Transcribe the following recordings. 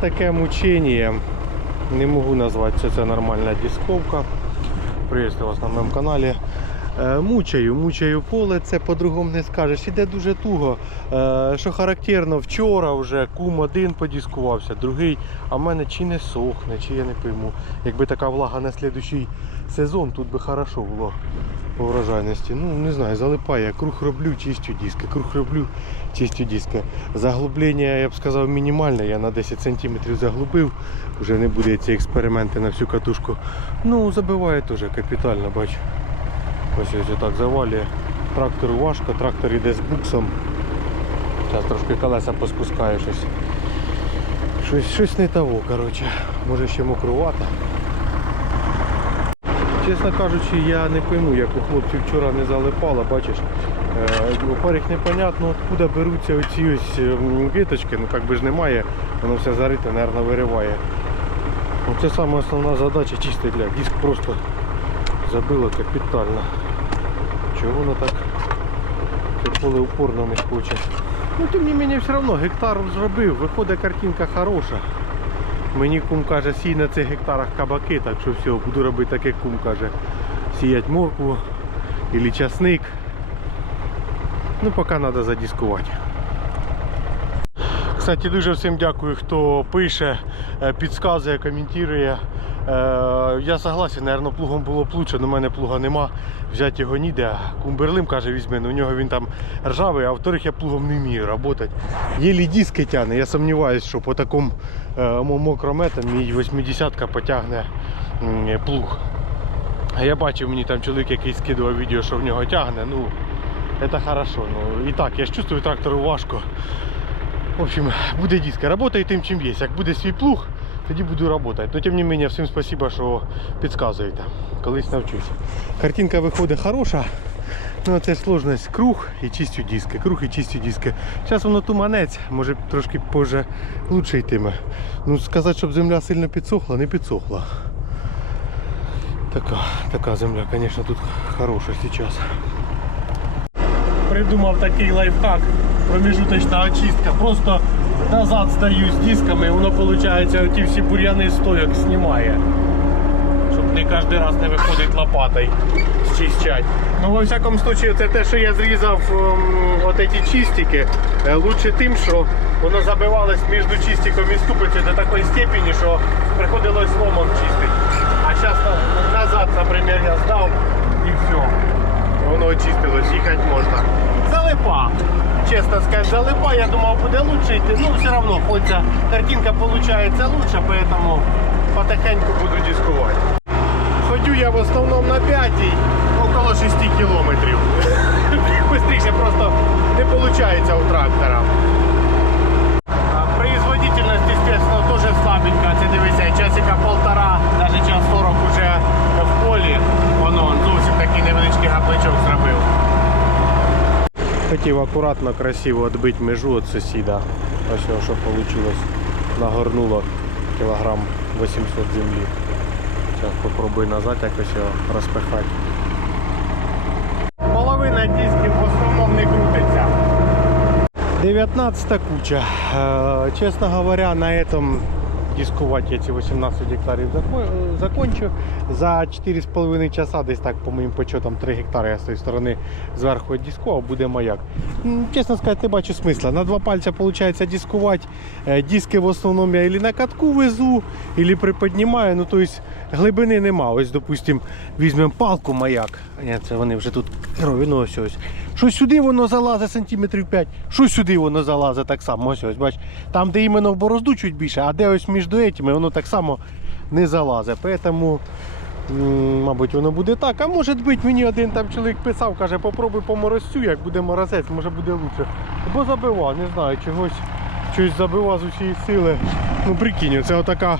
таке мучення. Не можу назвати що це нормальна дисковка. Приветствую вас на моєму каналі. Е, Мучаю, мучаю поле, це по-другому не скажеш. Іде дуже туго. Е, Що характерно, вчора вже кум один подіскувався, другий, а в мене чи не сохне, чи я не пойму. Якби така влага на слідущий сезон, тут би хорошо було по врожайності. Ну, не знаю, залипає. Круг роблю, чистю диски. Круг роблю, чистю диски. Заглублення, я б сказав, мінімальне. Я на 10 см заглубив. Вже не буде ці експерименти на всю катушку. Ну, забиває теж капітально, бачу. Ось ось отак завалює. Трактору важко, трактор йде з буксом. Зараз трошки колеса поспускаю щось. Щось, щось не того, коротше. Може ще мокрувато. Чесно кажучи, я не пойму, як у хлопців вчора не залипало, бачиш. Е, Во-первых, непонятно, откуда беруться оці ось м, виточки, ну як би ж немає, воно все зарите, мабуть, вириває. Ну, Це саме основна задача чисто для диск просто забило капітально. Чого воно так це поле упорно не хоче. Ну тим не мені все одно гектар зробив, виходить картинка хороша. Мені кум каже, сій на цих гектарах кабаки, так що все, буду робити так, як кум каже. Сіять моркву або часник. Ну поки треба задіскувати. Кстати, дуже всім дякую, хто пише, е, підказує, коментує. Е, Я согласен, наверное, плугом було б лучше, але в мене плуга нема. Взяти його ніде. Кумберлим каже, візьми, але у нього він там ржавий, а во-вторых, я плугом не вмію працювати. Єлі диски тягне. Я сумніваюся, що по такому е, мій 80-ка потягне плуг. Я бачив, мені там чоловік якийсь скидував відео, що в нього тягне. Ну, це хорошо. Ну, і так, я ж чувствую трактору важко. В общем, буде диска. Работаю тим, чим є. Як буде свій плуг, тоді буду працювати. Но тим не менее, всім спасибо, що підказуєте. Колись навчусь. Картинка виходить хороша. Ну, це сложність круг і чистю диски. Круг і чистю диски. Зараз воно туманець, може трошки позже лучше йтиме. Ну, сказати, щоб земля сильно підсохла, не підсохла. Така, така земля, звісно, тут хороша зараз. Придумав такий лайфхак, проміжуточна очистка. Просто назад стаю з дисками, воно виходить, оті всі бур'яни стояк знімає. Щоб не кожен раз не виходить лопатой зчищати. Ну, во всякому случае, це те, що я зрізав ем, ці чистики, е, лучше тим, що воно забивалось між чистиком і ступицею до такої степені, що приходилось ломом чистити. А зараз назад, наприклад, я здав і все. Воно очистилось, їхати можна. Залипа. Чесно сказати, залипа, я думав буде лучше йти. Ну, все одно, хочеться, картинка виходить лучше, поэтому потихеньку буду дискувати. Ходю я в основному на п'ятій, около 6 кілометрів. Быстріше просто не виходить у трактора. Производительность, естественно, тоже слабенька. Це дивися, часика полтора, навіть час 40 уже в полі. Воно зовсім такий невеличкий гапличок зробив. Хотів акуратно, красиво відбити межу від сусіда. Ось його, що вийшло. Нагорнуло кілограм 800 землі. Зараз попробую назад якось його розпихати. Половина дисків в основному не крутиться. 19 куча. Э, Честно говоря, на этом дискувати я ці 18 гектарів е, закончу. За 4,5 часа, десь так, по моїм почетам, 3 гектари я з тої сторони зверху дискував, буде маяк. Чесно сказати, не бачу смисла. На два пальця виходить дискувати. Е, Диски в основному я або на катку везу, або приподнімаю. Ну, тобто глибини нема. Ось, допустимо, візьмемо палку маяк. Ні, це вони вже тут керові, ну ось ось. Що сюди воно залазить сантиметрів 5, що сюди воно залазить так само. Ось ось, бач. Там, де іменно в борозду чуть більше, а де ось між этими, воно так само не залазить. Поэтому, мабуть, воно буде так. А може бути, мені один там чоловік писав, каже, попробуй по морозцю, як буде морозець, може буде краще. Бо забивав, не знаю, чогось, щось забивав з усієї сили. Ну прикинь, це отака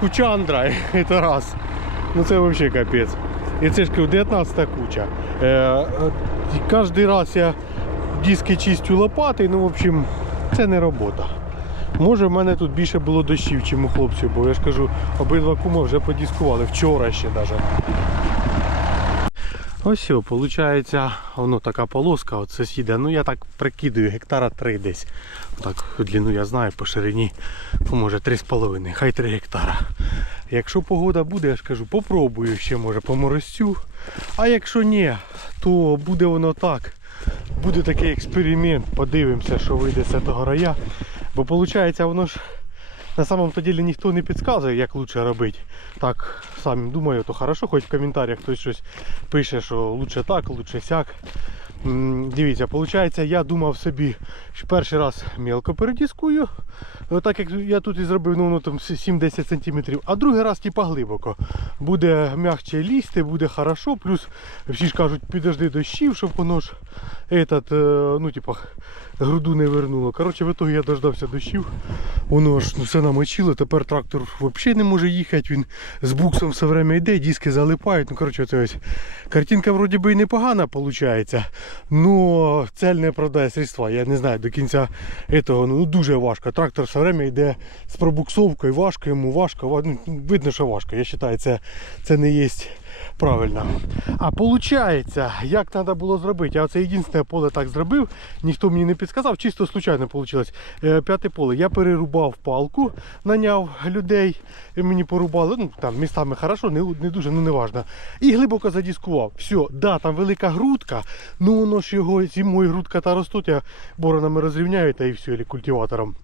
кучандра, це раз. Ну це взагалі капець. І це ж 19 куча. Е, е, кожен раз я диски чистю лопати, ну в общем, це не робота. Може в мене тут більше було дощів, ніж у хлопців, бо я ж кажу, обидва кума вже подіскували, вчора ще навіть. Ось виходить, воно така полоска от сусіда. Ну я так прикидаю, гектара 3 десь. Так, длину я знаю, по ширині, ну, може 3,5, хай 3 гектара. Якщо погода буде, я ж кажу, попробую ще може по морозцю. А якщо ні, то буде воно так. Буде такий експеримент, подивимося, що вийде з цього рая. Бо виходить, воно ж на самом то ділі ніхто не підказує, як краще робити. Так, самі думаю, то хорошо, хоч в коментарях хтось щось пише, що лучше так, лучше сяк. Дивіться, виходить, я думав собі, що перший раз мелко передіскую, е, так як я тут і зробив, ну, ну там 7-10 см, а другий раз типа глибоко. Буде м'якче лізти, буде хорошо, плюс всі ж кажуть, підожди дощів, щоб воно ж этот, е, ну, типа, груду не вернуло. Коротше, в итоге я дождався дощів. Воно ж ну, все намочило, тепер трактор взагалі не може їхати, він з буксом все время йде, диски залипають. Ну, коротше, це ось картинка вроді би і непогана виходить. Но цель не продає средства. Я не знаю, до кінця этого, ну, дуже важко. Трактор все время йде з пробуксовкою, важко йому, важко. Ну, видно, що важко. Я вважаю, це, це не є правильно. А виходить, як треба було зробити? Я оце єдине поле так зробив, ніхто мені не підказав, чисто случайно вийшло. Е, П'яте поле. Я перерубав палку, наняв людей, і мені порубали. Ну там містами хорошо, не, не дуже, ну не важно. І глибоко задіскував. Все, да, там велика грудка, ну воно ж його зимою грудка та ростуть, я боронами розрівняю та і все, або культиватором.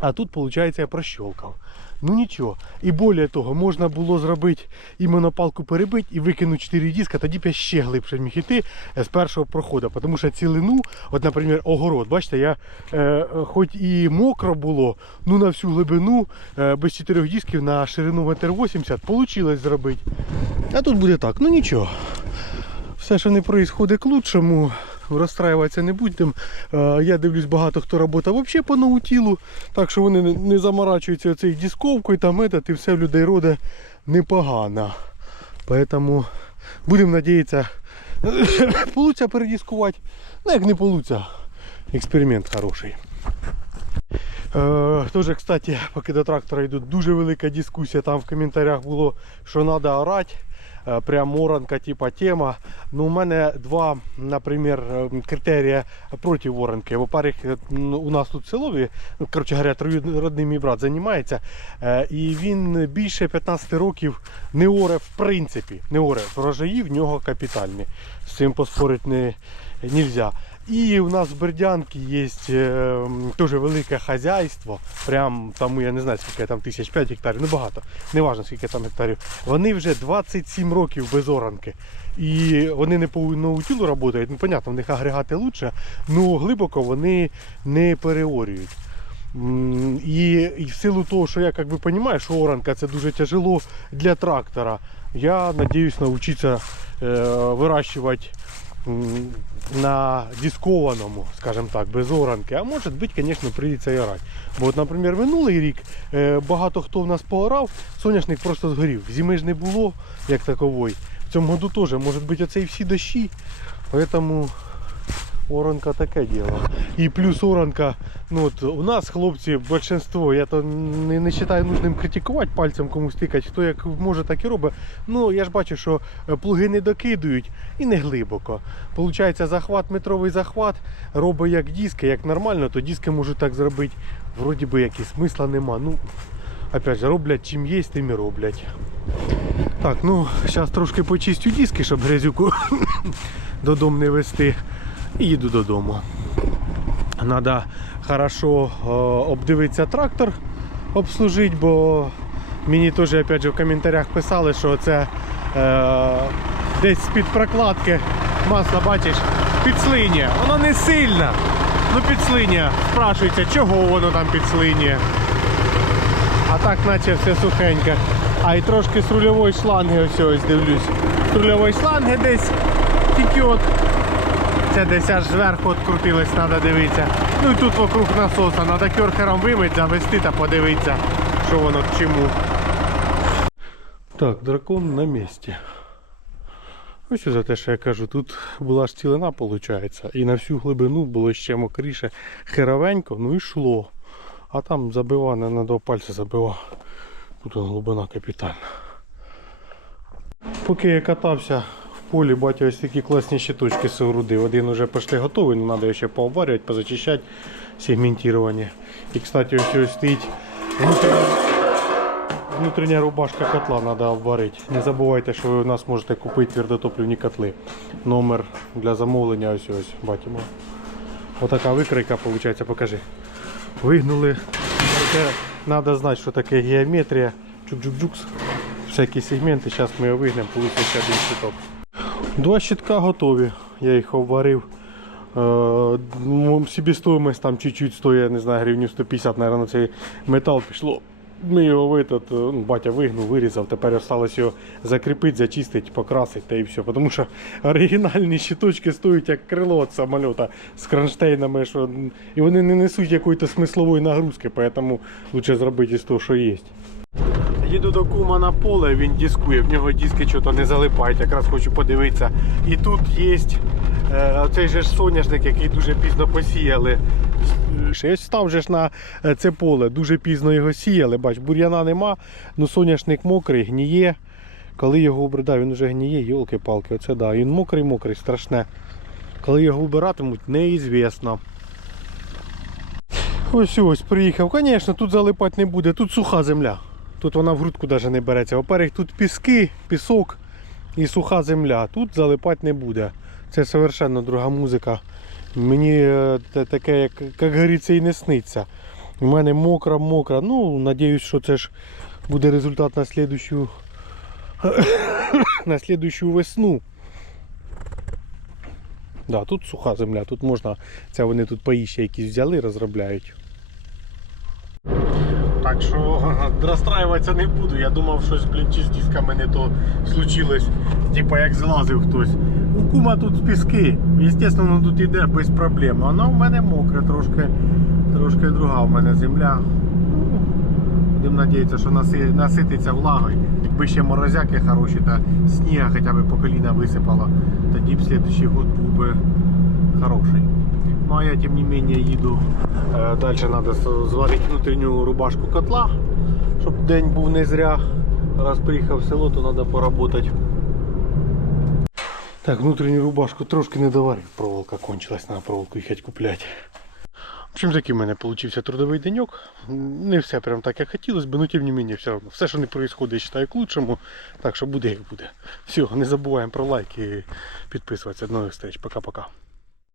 А тут, виходить, я прощолкав. Ну нічого. І більше того, можна було зробити іменно палку перебити і викинути 4 диска, тоді б я ще глибше міг іти е, з першого проходу. Тому що цілину, от, наприклад, огород, бачите, я е, е, хоч і мокро було, ну на всю глибину е, без 4 дисків на ширину 1,80 м вийшло зробити. А тут буде так, ну нічого. Все, що не відбувається к лучшому, розстраюватися не будемо. Я дивлюсь, багато хто працює взагалі по наутілу, так що вони не- заморачуються цією дисковкою, там этот, і все в людей роде непогано. Поэтому будемо надіятися, получиться передискувати. Ну як не получиться, експеримент хороший. Е, Тоже, кстати, поки до трактора йдуть, дуже велика дискусія. Там в коментарях було, що треба орати. Е, Прям воронка типа тема. Ну, у мене два, наприклад, е, критерії проти воронки. Во-первых, е, ну, у нас тут в селові, ну, коротше говоря, троюродний мій брат займається. І він більше 15 років не оре в принципі. Не оре. Врожаї в нього капітальні. З цим поспорити не можна. І у нас в Бердянці є дуже велике хазяйство. Прям там, я не знаю, скільки там тисяч п'ять гектарів, ну багато. Не важливо, там гектарів. Вони вже 27 років без оранки. І вони не по наутілу працюють. Ну, понятно, в них агрегати лучше, але глибоко вони не переорюють. І, і в силу того, що я як би розумію, що оранка це дуже тяжело для трактора, я надіюсь навчитися е, вирощувати на дискованому, скажімо так, без оранки. А може бути, звісно, прийдеться і орати. Бо, от, наприклад, минулий рік е, багато хто в нас поорав, соняшник просто згорів. Зими ж не було як такової. В цьому году теж, може бути, оце і всі дощі. Поэтому Оранка таке діло. І плюс оранка, ну от у нас хлопці, більшинство, я то не, не вважаю нужним критикувати пальцем комусь тикати, хто як може, так і робить. Ну я ж бачу, що е, плуги не докидують і не глибоко. Получається захват, метровий захват, робить як диски, як нормально, то диски можуть так зробити. Вроді би як і смисла нема. Ну, опять же, роблять чим є, тим і роблять. Так, ну зараз трошки почистю диски, щоб грязюку додому не вести. І їду додому. Треба хорошо е, обдивитися трактор, обслужити, бо мені теж опять же, в коментарях писали, що це е, десь з-під прокладки масло, бачиш, підслинює. Воно не сильно, ну підслинює. Спрашується, чого воно там підслинює. А так наче все сухеньке. А і трошки з рульової шланги ось ось дивлюсь. З рульової шланги десь тільки от це десь аж зверху відкрутилось, треба дивитися. Ну і тут вокруг насоса, треба керхером вимити, завести та подивитися, що воно к чому. Так, дракон на місці. Ось за те, що я кажу, тут була ж цілина, виходить, і на всю глибину було ще мокріше, херовенько, ну йшло. А там забивав, не треба пальця забивав. Тут глибина капітальна. Поки я катався полі батя ось такі класні щиточки соорудив. Один уже почти готовий, але треба ще пообварювати, позачищати сегментування. І, кстати, ось ось стоїть внутрішня, внутрішня рубашка котла треба обварити. Не забувайте, що ви у нас можете купити твердотопливні котли. Номер для замовлення ось ось, бачимо. Отака викройка, виходить, покажи. Вигнули. Треба знати, що таке геометрія. Чук-чук-чукс. Всякі сегменти. Зараз ми його вигнемо, вийде ще один щиток. Два щитка готові. Я їх обварив. Е, ну, там чуть-чуть стоїть, я не знаю, гривню 150, наверное, на цей метал пішло. Ми його витат, ну, батя вигнув, вирізав, тепер осталось його закріпити, зачистити, покрасити та і все. Тому що оригінальні щиточки стоять як крило від самоліта з кронштейнами, що... і вони не несуть якоїсь смислової нагрузки, тому краще зробити з того, що є. Їду до кума на поле, він дискує, в нього диски щось не залипають, якраз хочу подивитися. І тут є е, цей же соняшник, який дуже пізно посіяли. Ще ось став же ж на е, це поле, дуже пізно його сіяли. Бач, бур'яна нема, ну соняшник мокрий, гніє. Коли його обрida, він вже гніє, йолки-палки, оце да. Він мокрий-мокрий, страшне. Коли його убиратимуть, неізвісно. Ось ось приїхав. Звісно, тут залипати не буде, тут суха земля. Тут вона в грудку навіть не береться. Во-первых, тут піски, пісок і суха земля. Тут залипати не буде. Це совершенно друга музика. Мені е, таке, як, як говориться, і не сниться. У мене мокра, мокра. Ну, надіюсь, що це ж буде результат на слідущу, на слідущу весну. Да, тут суха земля, тут можна, це вони тут паїща якісь взяли, розробляють. Так що розстраюватися не буду. Я думав, щось блін, чи з дисками не то случилось. Типа як злазив хтось. У кума тут піски. Звісно, тут іде без проблем. Вона в мене мокре, трошки, трошки друга в мене земля. Будемо надіятися, що насититься влагою. Якби ще морозяки хороші та сніга хоча б по коліна висипало, тоді б слідчий год був би хороший. Ну а я тим не менее їду. Е, Далі треба зварити внутрішню рубашку котла, щоб день був не зря. Раз приїхав в село, то треба поработати. Так, внутрішню рубашку трошки не доварив. Проволока кончилась, треба проволоку їхати купляти. В общем, такий в мене вийшов трудовий денек. Не все прям так, як хотілося б, але тим не менее, все одно. Все, що не відбувається, я вважаю к лучшому. Так що буде як буде. Все, не забуваємо про лайк і підписуватися. До нових встреч. Пока-пока.